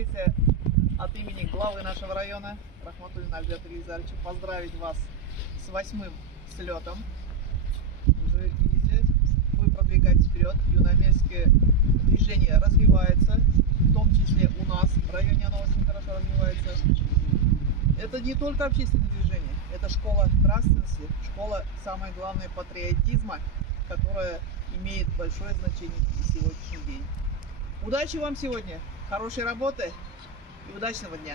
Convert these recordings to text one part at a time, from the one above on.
разрешите от имени главы нашего района Рахматуллина Альберта Елизаровича поздравить вас с 8-м слетом. Уже видите, вы продвигаетесь вперед, юноармейское движение развивается, в том числе у нас в районе оно очень хорошо развивается. Это не только общественное движение, это школа нравственности, школа, самое главное, патриотизма, которая имеет большое значение в сегодняшний день. Удачи вам сегодня, хорошей работы и удачного дня.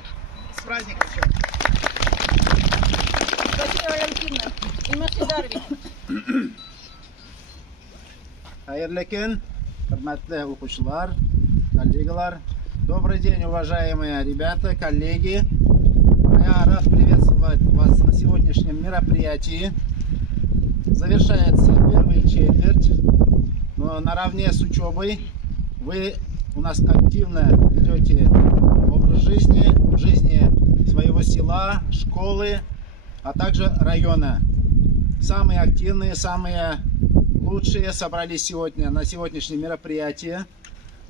С праздником всех! Спасибо, Валентина. Имаш Дарвич. Хайырлы күн, хөрмәтле укучылар, коллегалар. Добрый день, уважаемые ребята, коллеги. Я рад приветствовать вас на сегодняшнем мероприятии. Завершается первая четверть, но наравне с учебой вы у нас активно ведете образ жизни, в жизни своего села, школы, а также района. Самые активные, самые лучшие собрались сегодня на сегодняшнее мероприятие.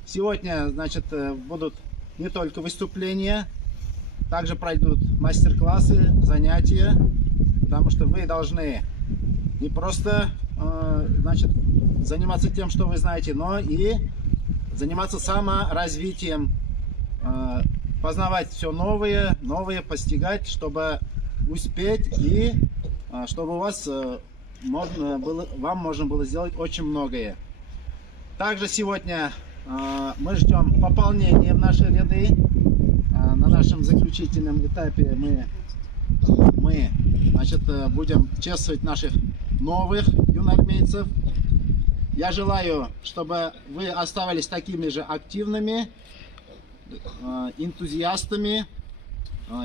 Сегодня, значит, будут не только выступления, также пройдут мастер-классы, занятия, потому что вы должны не просто, значит, заниматься тем, что вы знаете, но и заниматься саморазвитием, познавать все новое, постигать, чтобы успеть и чтобы у вас вам можно было сделать очень многое. Также сегодня мы ждем пополнения в наши ряды. На нашем заключительном этапе мы значит, будем чествовать наших новых юноармейцев. Я желаю, чтобы вы оставались такими же активными, энтузиастами,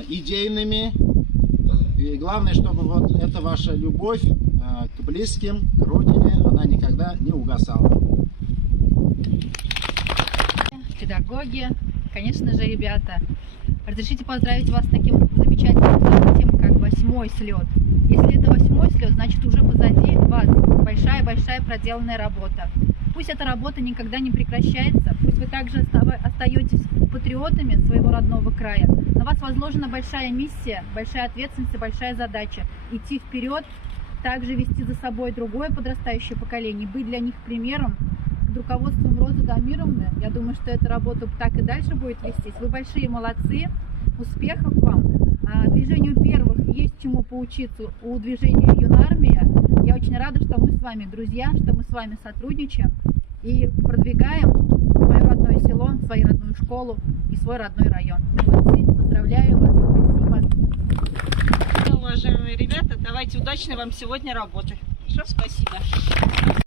идейными. И главное, чтобы вот эта ваша любовь к близким, к родине, она никогда не угасала. Педагоги, конечно же, ребята, разрешите поздравить вас с таким замечательным событием, как 8-й слет. Если это 8-й слет, значит уже позади вас большая-большая проделанная работа. Пусть эта работа никогда не прекращается, пусть вы также остаетесь патриотами своего родного края. На вас возложена большая миссия, большая ответственность и большая задача идти вперед, также вести за собой другое подрастающее поколение, быть для них примером. Под руководством Розы Дамировны, я думаю, что эта работа так и дальше будет вестись. Вы большие молодцы, успехов вам. Движению первых есть чему поучиться у движения Юнармия. Я очень рада, что мы с вами друзья, что мы с вами сотрудничаем и продвигаем свое родное село, свою родную школу и свой родной район. Молодцы, поздравляю вас, спасибо. Уважаемые ребята, давайте удачной вам сегодня работы. Хорошо, спасибо.